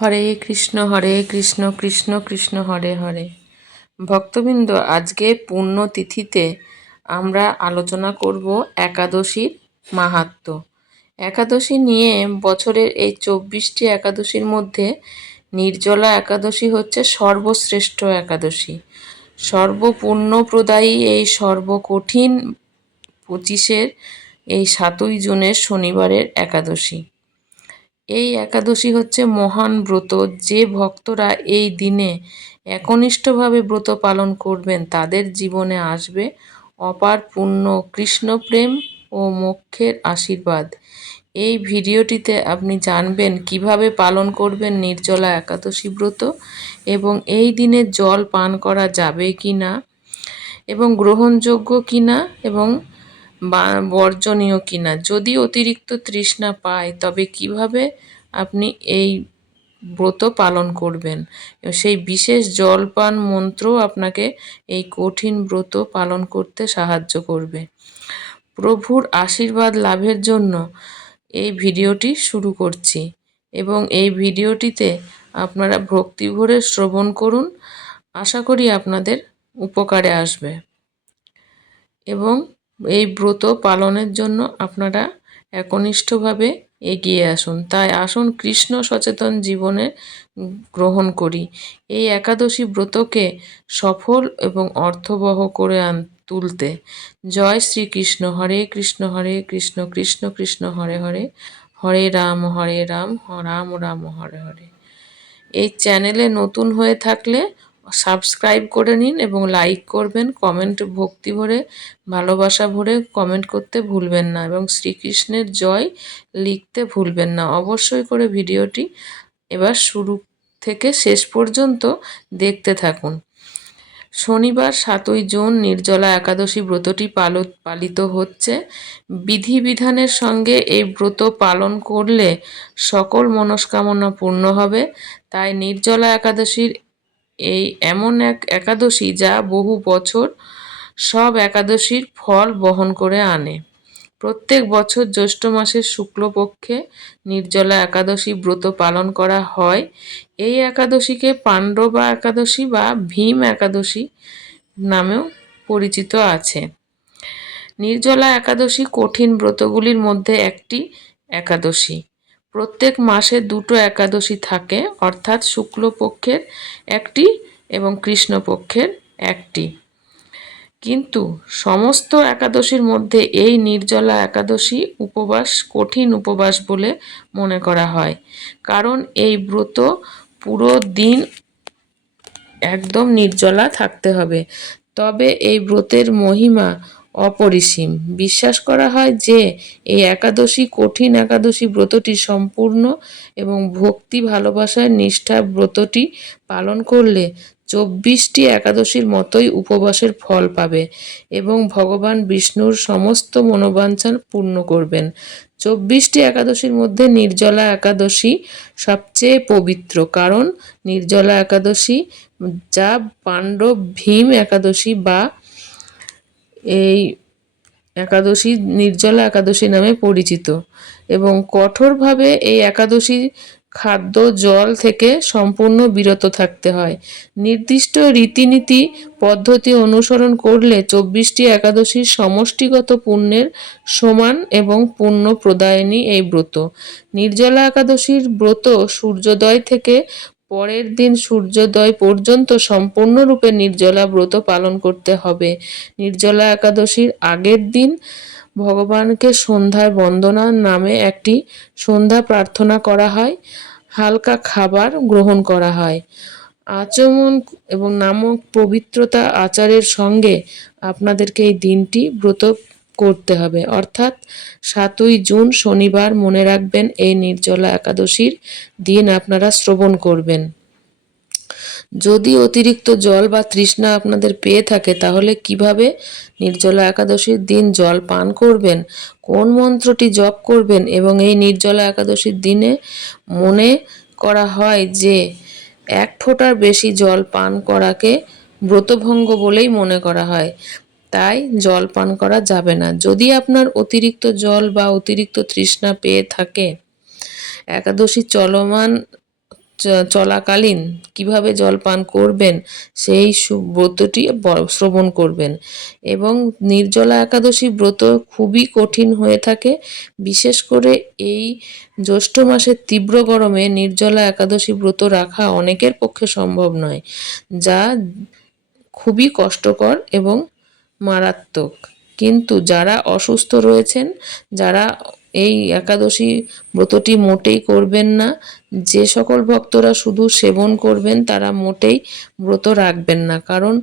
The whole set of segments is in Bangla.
হরে কৃষ্ণ হরে কৃষ্ণ কৃষ্ণ কৃষ্ণ, হরে হরে। ভক্তবৃন্দ, আজকে পূর্ণ তিথিতে আমরা আলোচনা করব একাদশীর মাহাত্ম। একাদশী নিয়ে বছরের এই চব্বিশটি একাদশীর মধ্যে নির্জলা একাদশী হচ্ছে সর্বশ্রেষ্ঠ একাদশী। সর্বপূর্ণপ্রদায়ী এই সর্বকঠিন পঁচিশের এই সাতই জুনের শনিবারের একাদশী। এই একাদশী হচ্ছে মহান ব্রত। যে ভক্তরা এই দিনে একনিষ্ঠভাবে ব্রত পালন করবেন, তাদের জীবনে আসবে অপার পুণ্য কৃষ্ণপ্রেম ও মোক্ষের আশীর্বাদ। এই ভিডিওটিতে আপনি জানবেন কীভাবে পালন করবেন নির্জলা একাদশী ব্রত এবং এই দিনে জল পান করা যাবে কি না এবং গ্রহণযোগ্য কি না এবং বর্জনীয় কিনা। যদি অতিরিক্ত তৃষ্ণা পায়, তবে কীভাবে আপনি এই ব্রত পালন করবেন? সেই বিশেষ জলপান মন্ত্র আপনাকে এই কঠিন ব্রত পালন করতে সাহায্য করবে। প্রভুর আশীর্বাদ লাভের জন্য এই ভিডিওটি শুরু করছি এবং এই ভিডিওটিতে আপনারা ভক্তি ভরে শ্রবণ করুন। আশা করি আপনাদের উপকারে আসবে। এবং এই ব্রত পালনের জন্য আপনারা একনিষ্ঠভাবে এগিয়ে আসুন। তাই আসুন কৃষ্ণ সচেতন জীবনে গ্রহণ করি। এই একাদশী ব্রতকে সফল এবং অর্থবহ করে আন তুলতে। জয় শ্রীকৃষ্ণ। হরে কৃষ্ণ হরে কৃষ্ণ কৃষ্ণ কৃষ্ণ, হরে হরে। হরে রাম হরে রাম রাম রাম, হরে হরে। এই চ্যানেলে নতুন হয়ে থাকলে সাবস্ক্রাইব করে নিন এবং লাইক করবেন, কমেন্ট ভক্তি ভরে, ভালোবাসা ভরে কমেন্ট করতে ভুলবেন না এবং শ্রীকৃষ্ণের জয় লিখতে ভুলবেন না। অবশ্যই করে ভিডিওটি এবার শুরু থেকে শেষ পর্যন্ত দেখতে থাকুন। শনিবার সাতই জুন নির্জলা একাদশী ব্রতটি পালত পালিত হচ্ছে। বিধিবিধানের সঙ্গে এই ব্রত পালন করলে সকল মনস্কামনা পূর্ণ হবে। তাই নির্জলা একাদশীর এই এমন এক একাদশী যা বহু বছর সব একাদশীর ফল বহন করে আনে। প্রত্যেক বছর জ্যৈষ্ঠ মাসের শুক্লপক্ষে নির্জলা একাদশী ব্রত পালন করা হয়। এই একাদশীকে পাণ্ডবা একাদশী বা ভীম একাদশী নামেও পরিচিত আছে। নির্জলা একাদশী কঠিন ব্রতগুলির মধ্যে একটি একাদশী। প্রত্যেক মাসে দুটো একাদশী থাকে, অর্থাৎ শুক্লপক্ষের একটি এবং কৃষ্ণপক্ষের একটি। কিন্তু সমস্ত একাদশীর মধ্যে এই নির্জলা একাদশী উপবাস কঠিন উপবাস বলে মনে করা হয়। কারণ এই ব্রত পুরো দিন একদম নির্জলা থাকতে হবে। তবে এই ব্রতের মহিমা অপরিসীম। বিশ্বাস করা হয় যে, এই একাদশী কঠিন একাদশী ব্রতটি সম্পূর্ণ এবং ভক্তি ভালোবাসার নিষ্ঠা ব্রতটি পালন করলে চব্বিশটি একাদশীর মতোই উপবাসের ফল পাবে এবং ভগবান বিষ্ণুর সমস্ত মনোবাঞ্ছন পূর্ণ করবেন। চব্বিশটি একাদশীর মধ্যে নির্জলা একাদশী সবচেয়ে পবিত্র কারণ নির্জলা একাদশী যা পাণ্ডব ভীম একাদশী বা এই একাদশী নির্জলা একাদশী নামে পরিচিত এবং কঠোরভাবে এই একাদশী খাদ্য, জল থেকে সম্পূর্ণ বিরত থাকতে হয়। নির্দিষ্ট রীতিনীতি, পদ্ধতি অনুসরণ করলে চব্বিশটি একাদশীর সমষ্টিগত পুণ্যের সমান এবং পুণ্য প্রদায়নী এই ব্রত। নির্জলা একাদশীর ব্রত সূর্যোদয় থেকে পরের দিন সূর্যোদয় পর্যন্ত সম্পূর্ণরূপে নির্জলা ব্রত পালন করতে হবে। নির্জলা একাদশীর আগের দিন ভগবানকে সন্ধ্যায় বন্দনা নামে একটি সন্ধ্যা প্রার্থনা করা হয়, হালকা খাবার গ্রহণ করা হয়। আচমন এবং নামক পবিত্রতা আচারের সঙ্গে আপনাদেরকে এই দিনটি ব্রত করতে হবে। অর্থাৎ সাতই জুন শনিবার মনে রাখবেন এই নির্জলা একাদশীর দিন আপনারা শ্রবণ করবেন। যদি অতিরিক্ত জল বা তৃষ্ণা আপনাদের পেয়ে থাকে, তাহলে কীভাবে নির্জলা একাদশীর দিন জল পান করবেন? কোন মন্ত্রটি জপ করবেন? এবং এই নির্জলা একাদশীর দিনে মনে করা হয় যে, এক ফোঁটার বেশি জল পান করাকে ব্রতভঙ্গ বলেই মনে করা হয়। তাই জল পান করা যাবে না। যদি আপনার অতিরিক্ত জল বা অতিরিক্ত তৃষ্ণা পেয়ে থাকে, একাদশী চলমান চলাকালীন কীভাবে জল পান করবেন, সেই ব্রতটি শ্রবণ করবেন। এবং নির্জলা একাদশী ব্রত খুবই কঠিন হয়ে থাকে। বিশেষ করে এই জ্যৈষ্ঠ মাসের তীব্র গরমে নির্জলা একাদশী ব্রত রাখা অনেকের পক্ষে সম্ভব নয়, যা খুবই কষ্টকর এবং মারাত্মক। কিন্তু যারা অসুস্থ রয়েছেন, যারা এই একাদশী ব্রতটি মোটেই করবেন না, যে সকল ভক্তরা শুধু সেবন করবেন, তারা মোটেই ব্রত রাখবেন না। কারণ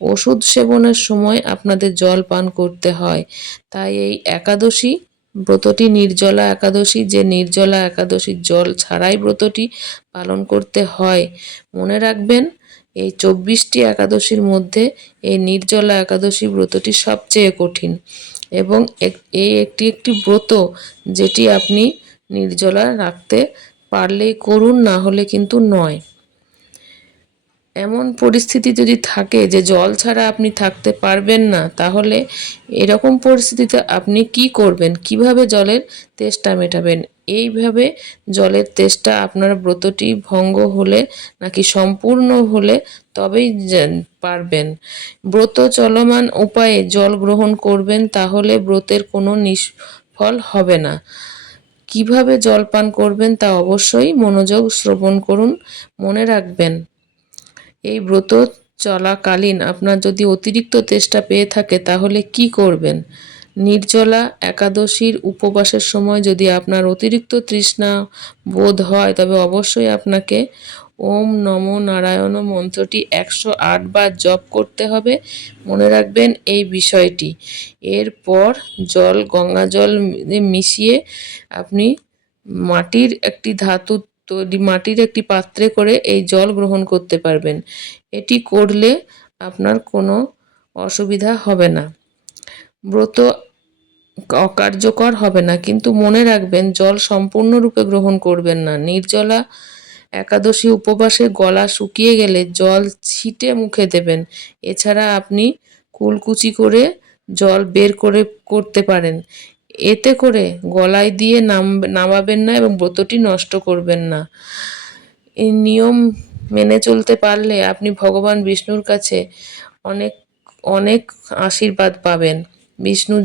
ওষুধ সেবনের সময় আপনাদের জল পান করতে হয়। তাই এই একাদশী ব্রতটি, নির্জলা একাদশী, যে নির্জলা একাদশীর জল ছাড়াই ব্রতটি পালন করতে হয়, মনে রাখবেন এই চব্বিশটি একাদশীর মধ্যে এই নির্জলা একাদশী ব্রতটি সবচেয়ে কঠিন এবং এই একটি একটি ব্রত যেটি আপনি নির্জলা রাখতে পারলেই করুন, না হলে কিন্তু নয়। এমন পরিস্থিতি যদি থাকে যে জল ছাড়া আপনি থাকতে পারবেন না, তাহলে এরকম পরিস্থিতিতে আপনি কি করবেন? কীভাবে জলের তেষ্টা মেটাবেন? এইভাবে জলের তেষ্টা আপনার ব্রতটি ভঙ্গ হলে নাকি সম্পূর্ণ হলে তবেই পারবেন। ব্রত চলমান উপায়ে জল গ্রহণ করবেন, তাহলে ব্রতের কোনো নিষ্ফল হবে না। কীভাবে জল পান করবেন তা অবশ্যই মনোযোগ শ্রবণ করুন, মনে রাখবেন। এই ব্রত চলাকালীন আপনার যদি অতিরিক্ত তেষ্টা পেয়ে থাকে, তাহলে কি করবেন? নির্জলা একাদশীর উপবাসের সময় যদি আপনার অতিরিক্ত তৃষ্ণা বোধ হয়, তবে অবশ্যই আপনাকে ওম নম নারায়ণ মন্ত্রটি একশো আট বার জপ করতে হবে। মনে রাখবেন এই বিষয়টি। এরপর জল, গঙ্গা জল মিশিয়ে আপনি মাটির একটি ধাতু তৈরি মাটির একটি পাত্রে করে এই জল গ্রহণ করতে পারবেন। এটি করলে আপনার কোনো অসুবিধা হবে না। ব্রত অকার্যকর হবে না, কিন্তু মনে রাখবেন জল সম্পূর্ণরূপে গ্রহণ করবেন না। নির্জলা একাদশী উপবাসে গলা শুকিয়ে গেলে জল ছিটে মুখে দেবেন। এছাড়া আপনি কুলকুচি করে জল বের করে করতে পারেন। এতে করে গলায় দিয়ে নাম, নামাবেন না এবং ব্রতটি নষ্ট করবেন না। এই নিয়ম মেনে চলতে পারলে আপনি ভগবান বিষ্ণুর কাছে অনেক অনেক আশীর্বাদ পাবেন বিষ্ণু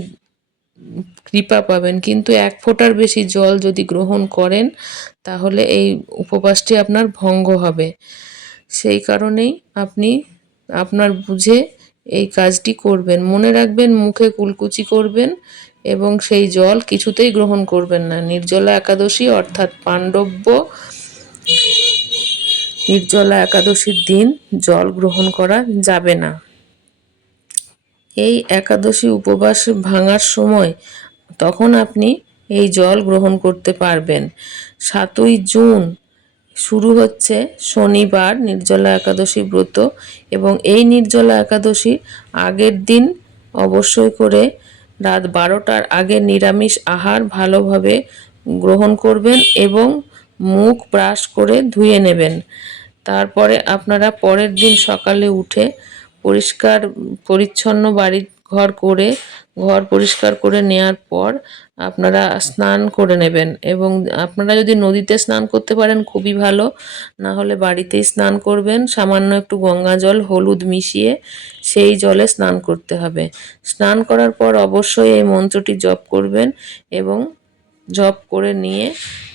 কৃপা পাবেন। কিন্তু এক ফোঁটার বেশি জল যদি গ্রহণ করেন, তাহলে এই উপবাসটি আপনার ভঙ্গ হবে। সেই কারণেই আপনি আপনার বুঝে এই কাজটি করবেন। মনে রাখবেন, মুখে কুলকুচি করবেন এবং সেই জল কিছুতেই গ্রহণ করবেন না। নির্জলা একাদশী অর্থাৎ পাণ্ডব্য নির্জলা একাদশীর দিন জল গ্রহণ করা যাবে না। এই একাদশী উপবাস ভাঙার সময় তখন আপনি এই জল গ্রহণ করতে পারবেন। সাতই জুন শুরু হচ্ছে শনিবার নির্জলা একাদশী ব্রত এবং এই নির্জলা একাদশীর আগের দিন অবশ্যই করে রাত বারোটার আগে নিরামিষ আহার ভালোভাবে গ্রহণ করবেন এবং মুখ ব্রাশ করে ধুয়ে নেবেন। তারপরে আপনারা পরের দিন সকালে উঠে পরিষ্কার, পরিচ্ছন্ন বাড়ি ঘর করে, ঘর পরিষ্কার করে নেয়ার পর আপনারা স্নান করে নেবেন এবং আপনারা যদি নদীতে স্নান করতে পারেন খুবই ভালো। না হলে বাড়িতেই স্নান করবেন, সামান্য একটু গঙ্গা জল, হলুদ মিশিয়ে সেই জলে স্নান করতে হবে। স্নান করার পর অবশ্যই এই মন্ত্রটি জপ করবেন এবং জপ করে নিয়ে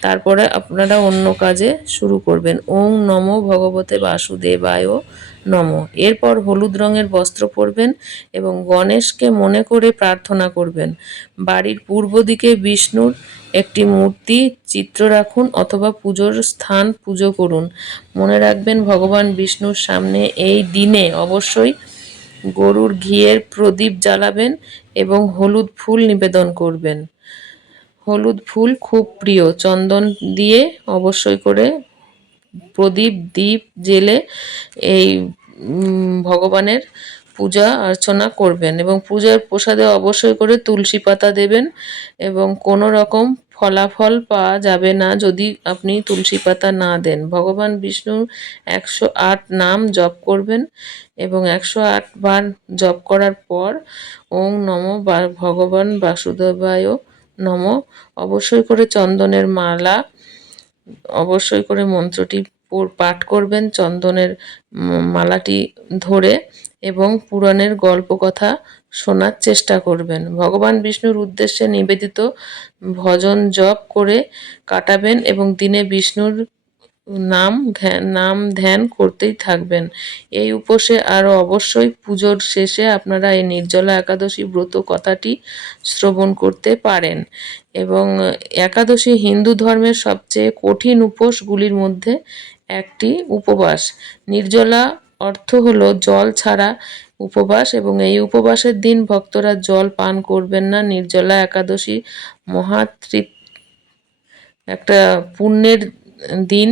তারপরে আপনারা অন্য কাজে শুরু করবেন। ওং নম ভগবতে বাসুদেবায় নম। এরপর হলুদ রঙের বস্ত্র পরবেন এবং গণেশকে মনে করে প্রার্থনা করবেন। বাড়ির পূর্ব দিকে বিষ্ণুর একটি মূর্তি চিত্র রাখুন অথবা পুজোর স্থান পুজো করুন। মনে রাখবেন ভগবান বিষ্ণুর সামনে এই দিনে অবশ্যই গরুর ঘিয়ের প্রদীপ জ্বালাবেন এবং হলুদ ফুল নিবেদন করবেন। হলুদ ফুল খুব প্রিয়। চন্দন দিয়ে অবশ্যই করে প্রদীপ দ্বীপ জেলে এই ভগবানের পূজা অর্চনা করবেন এবং পূজার প্রসাদে অবশ্যই করে তুলসী পাতা দেবেন এবং কোনো রকম ফলাফল পাওয়া যাবে না যদি আপনি তুলসী পাতা না দেন। ভগবান বিষ্ণুর একশো আট নাম জপ করবেন এবং একশো আট বার জপ করার পর ওং নম ভগবান বাসুদেবায় নম। অবশ্যই করে চন্দনের মালা, অবশ্যই করে মন্ত্রটি পাঠ করবেন চন্দনের মালাটি ধরে এবং পুরাণের গল্প কথা শোনার চেষ্টা করবেন। ভগবান বিষ্ণুর উদ্দেশ্যে নিবেদিত ভজন জপ করে কাটাবেন এবং দিনে বিষ্ণুর নাম নাম ধ্যান করতেই থাকবেন। এই উপসে আরও অবশ্যই পুজোর শেষে আপনারা এই নির্জলা একাদশী ব্রত কথাটি শ্রবণ করতে পারেন। এবং একাদশী হিন্দু ধর্মের সবচেয়ে কঠিন উপোসগুলির মধ্যে একটি উপবাস। নির্জলা অর্থ হলো জল ছাড়া উপবাস এবং এই উপবাসের দিন ভক্তরা জল পান করবেন না। নির্জলা একাদশী মহাতৃ একটা পুণ্যের দিন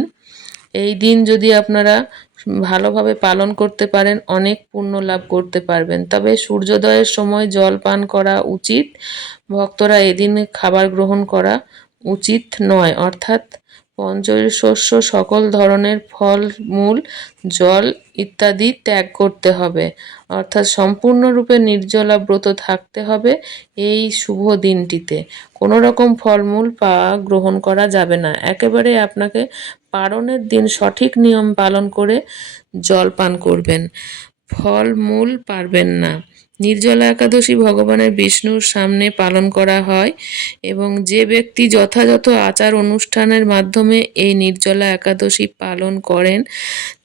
এই দিন যদি আপনারা ভালোভাবে পালন করতে পারেন, অনেক পুণ্য লাভ করতে পারবেন। তবে সূর্যোদয়ের সময় জল পান করা উচিত। ভক্তরা এদিন খাবার গ্রহণ করা উচিত নয়। অর্থাৎ পঞ্চশস্য সকল ধরনের ফল মূল জল ইত্যাদি ত্যাগ করতে হবে। অর্থাৎ সম্পূর্ণরূপে নির্জলা ব্রত থাকতে হবে এই শুভ দিনটিতে। কোনো রকম ফলমূল পা গ্রহণ করা যাবে না। একেবারে আপনাকে পারণের দিন সঠিক নিয়ম পালন করে জল পান করবেন। ফলমূল পারবেন না। নির্জলা একাদশী ভগবানের বিষ্ণুর সামনে পালন করা হয় এবং যে ব্যক্তি যথাযথ আচার অনুষ্ঠানের মাধ্যমে এই নির্জলা একাদশী পালন করেন,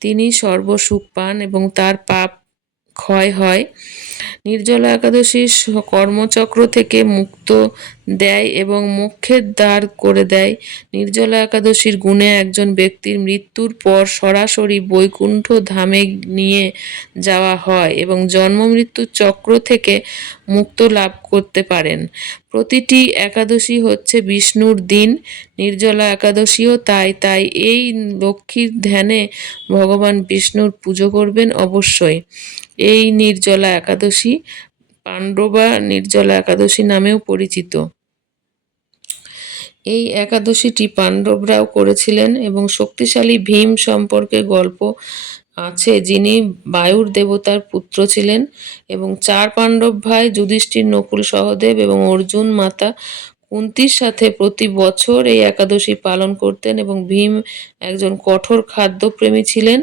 তিনি সর্বসুখ পান এবং তার পাপ ক্ষয় হয়। নির্জলা একাদশী কর্মচক্র থেকে মুক্ত দেয় এবং মোক্ষের দ্বার করে দেয়। নির্জলা একাদশীর গুণে একজন ব্যক্তির মৃত্যুর পর সরাসরি বৈকুণ্ঠ ধামে নিয়ে যাওয়া হয় এবং জন্ম মৃত্যুর চক্র থেকে মুক্ত লাভ করতে পারেন। প্রতিটি একাদশী হচ্ছে বিষ্ণুর দিন, নির্জলা একাদশীও তাই তাই এই লক্ষ্মীর ধ্যানে ভগবান বিষ্ণুর পুজো করবেন অবশ্যই। এই নির্জলা একাদশী পাণ্ডবা নির্জলা একাদশী নামেও পরিচিত। এই একাদশীটি পাণ্ডবরাও করেছিলেন এবং শক্তিশালী ভীম সম্পর্কে গল্প আছে যিনি বায়ুর দেবতার পুত্র ছিলেন এবং চার পাণ্ডব ভাই যুধিষ্ঠির নকুল সহদেব এবং অর্জুন মাতা কুন্তির সাথে প্রতি বছর এই একাদশী পালন করতেন এবং ভীম একজন কঠোর খাদ্যপ্রেমী ছিলেন।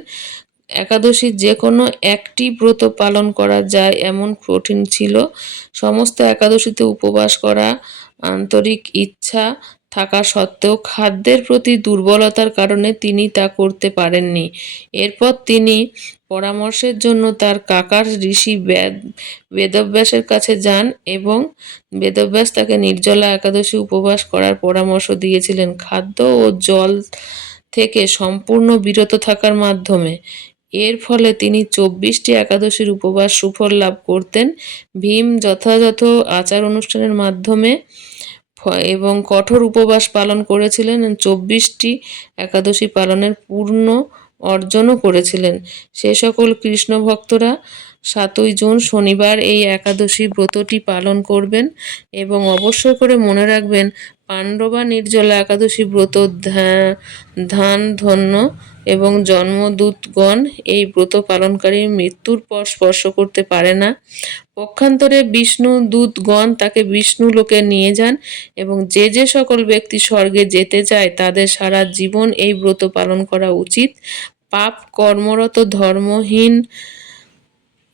একাদশীর যে কোনো একটি ব্রত পালন করা যায় এমন কঠিন ছিল। সমস্ত একাদশীতে উপবাস করা, আন্তরিক ইচ্ছা থাকা সত্ত্বেও খাদ্যের প্রতি দুর্বলতার কারণে তিনি তা করতে পারেননি। এরপর তিনি পরামর্শের জন্য তার কাকার ঋষি বেদ, বেদব্যাসের কাছে যান এবং বেদব্যাস তাকে নির্জলা একাদশী উপবাস করার পরামর্শ দিয়েছিলেন। খাদ্য ও জল থেকে সম্পূর্ণ বিরত থাকার মাধ্যমে। এর ফলে তিনি চব্বিশটি একাদশীর উপবাস সুফল লাভ করতেন। ভীম যথাযথ আচার অনুষ্ঠানের মাধ্যমে এবং কঠোর উপবাস পালন করেছিলেন। চব্বিশটি একাদশী পালনের পূর্ণ অর্জনও করেছিলেন। সে সকল কৃষ্ণ ভক্তরা সাতই জুন শনিবার এই একাদশী ব্রতটি পালন করবেন এবং অবশ্য করে মনে রাখবেন, পাণ্ডবা নির্জলা একাদশী ব্রত ধান ধন্য এবং জন্মদূতগণ এই ব্রত পালনকারীর মৃত্যুর পর স্পর্শ করতে পারে না। পক্ষান্তরে বিষ্ণু দূতগণ তাকে বিষ্ণু লোকে নিয়ে যান এবং যে যে সকল ব্যক্তি স্বর্গে যেতে চায় তাদের সারা জীবন এই ব্রত পালন করা উচিত। পাপ, কর্মরত, ধর্মহীন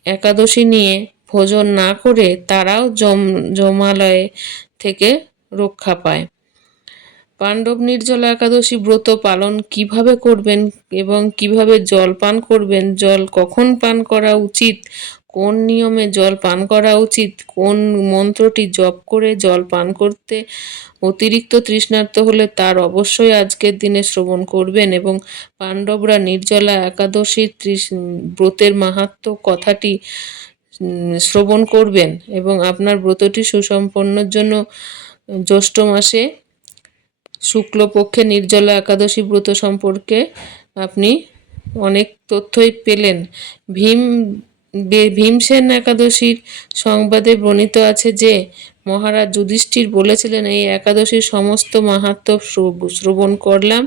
একাদশী নিয়ে ভোজন না করে তারাও জম, জমালয়ে থেকে রক্ষা পায়। পাণ্ডব নির্জলা একাদশী ব্রত পালন কীভাবে করবেন এবং কীভাবে জল পান করবেন, জল কখন পান করা উচিত কোন নিয়মে জল পান করা উচিত? কোন মন্ত্রটি জপ করে জল পান করতে অতিরিক্ত তৃষ্ণার্ত হলে তার অবশ্যই আজকের দিনে শ্রবণ করবেন এবং পাণ্ডবরা নির্জলা একাদশীর ব্রতের মাহাত্ম্য কথাটি শ্রবণ করবেন এবং আপনার ব্রতটি সুসম্পন্নর জন্য জ্যৈষ্ঠ মাসে শুক্লপক্ষে নির্জলা একাদশী ব্রত সম্পর্কে আপনি অনেক তথ্যই পেলেন। ভীম ভীমসেন একাদশীর সংবাদে বর্ণিত আছে যে, মহারাজ যুধিষ্ঠির বলেছিলেন, এই একাদশীর সমস্ত মাহাত্ম্য শ্রব- শ্রবণ করলাম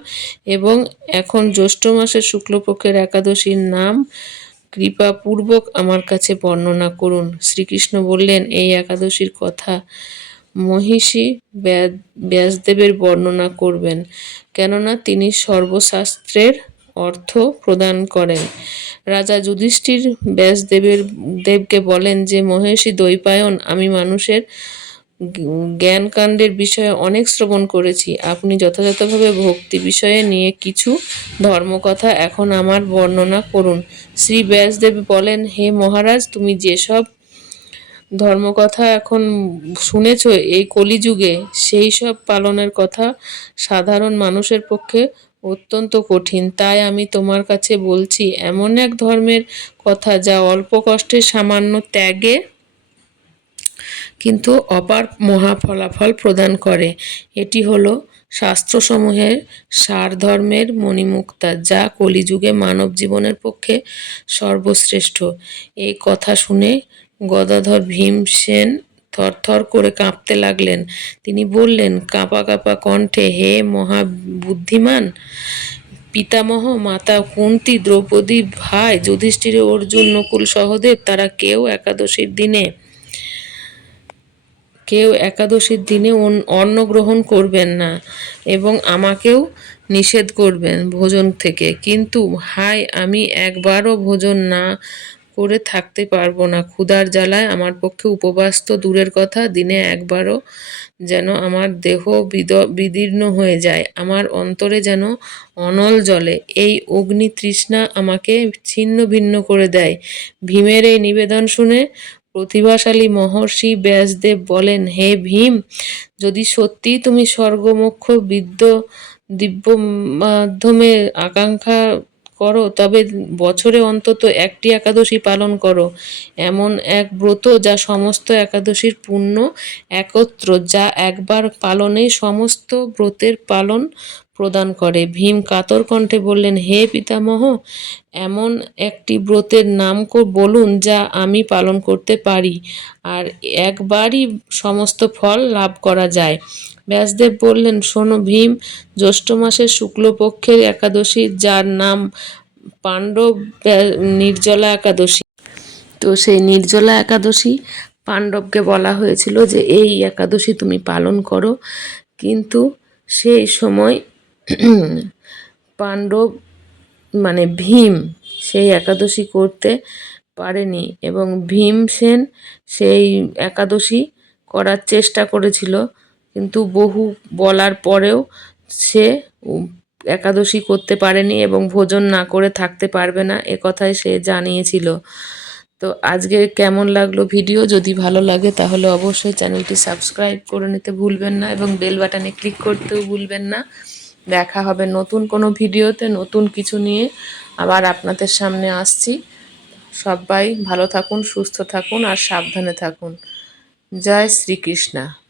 এবং এখন জ্যৈষ্ঠ মাসের শুক্লপক্ষের একাদশীর নাম কৃপাপূর্বক আমার কাছে বর্ণনা করুন। শ্রীকৃষ্ণ বললেন, এই একাদশীর কথা মহিষী ব্যাসদেবের বর্ণনা করবেন। কেননা তিনি সর্বশাস্ত্রের অর্থ প্রদান করেন। রাজা যুধিষ্ঠির ব্যাসদেবের, দেবকে বলেন যে মহেশী দ্বৈপায়ন, আমি মানুষের জ্ঞানকাণ্ডের বিষয়ে অনেক শ্রবণ করেছি। আপনি যথাযথভাবে ভক্তি বিষয়ে নিয়ে কিছু ধর্মকথা এখন আমার বর্ণনা করুন। শ্রী ব্যাসদেব বলেন, হে মহারাজ, তুমি যেসব ধর্মকথা এখন শুনেছ এই কলিযুগে, সেই সব পালনের কথা সাধারণ মানুষের পক্ষে অত্যন্ত কঠিন। তাই আমি তোমার কাছে বলছি, এমন এক ধর্মের কথা যা অল্প কষ্টে সামান্য ত্যাগে কিন্তু অপার মহা ফলাফল প্রদান করে। এটি হলো শাস্ত্রসমূহের সার ধর্মের মণিমুক্তা, যা কলিযুগে মানব জীবনের পক্ষে সর্বশ্রেষ্ঠ। এই কথা শুনে গদাধর ভীমসেন থরথর করে কাঁপতে লাগলেন। তিনি বললেন, কাঁপা কাঁপা কণ্ঠে, হে মহাবুদ্ধিমান পিতামহ, মাতা কুন্তি, দ্রৌপদী ভাই, যুধিষ্ঠির, অর্জুন, নকুল, সহদেব, তারা কেউ একাদশীর দিনে, কেউ একাদশীর দিনে অন্ন গ্রহণ করবেন না এবং আমাকেও নিষেধ করবেন ভোজন থেকে। কিন্তু হাই আমি একবারও ভোজন না করে থাকতে পারব না। ক্ষুধার জ্বালায় আমার পক্ষে উপবাস তো দূরের কথা, দিনে একবারও যেন আমার দেহ বিদীর্ণ হয়ে যায়। আমার অন্তরে যেন অনল জলে এই অগ্নি তৃষ্ণা আমাকে ছিন্ন ভিন্ন করে দেয়। ভীমের এই নিবেদন শুনে প্রতিভাশালী মহর্ষি ব্যাসদেব বলেন, হে ভীম, যদি সত্যি তুমি স্বর্গমোক্ষ বিদ্য দিব্য মাধ্যমে আকাঙ্ক্ষা করো, তবে বছরে অন্তত একটি একাদশী পালন করো। এমন এক ব্রত যা সমস্ত একাদশীর পূর্ণ একত্র, যা একবার পালনে সমস্ত ব্রতের পালন প্রদান করে। ভীম কাতর কণ্ঠে বললেন, হে পিতামহ, এমন একটি ব্রতের নাম বলুন যা আমি পালন করতে পারি আর একবারই সমস্ত ফল লাভ করা যায়। ব্যাসদেব বললেন, শোনো ভীম, জ্যৈষ্ঠ মাসের শুক্লপক্ষের একাদশী, যার নাম পাণ্ডব নির্জলা একাদশী। তো সেই নির্জলা একাদশী পাণ্ডবকে বলা হয়েছিল যে, এই একাদশী তুমি পালন করো। কিন্তু সেই সময় পাণ্ডব মানে ভীম, সেই একাদশী করতে পারেনি এবং ভীমসেন সেই একাদশী করার চেষ্টা করেছিল। কিন্তু বহু বলার পরেও সে একাদশী করতে পারেনি এবং ভোজন না করে থাকতে পারবে না, এ কথাই সে জানিয়েছিল। তো আজকে কেমন লাগল ভিডিও? যদি ভালো লাগে তাহলে অবশ্যই চ্যানেলটি সাবস্ক্রাইব করে নিতে ভুলবেন না এবং বেল বাটনে ক্লিক করতেও ভুলবেন না। দেখা হবে নতুন কোনো ভিডিওতে, নতুন কিছু নিয়ে আবার আপনাদের সামনে আসছি। সবাই ভালো থাকুন, সুস্থ থাকুন আর সাবধানে থাকুন। জয় শ্রীকৃষ্ণা।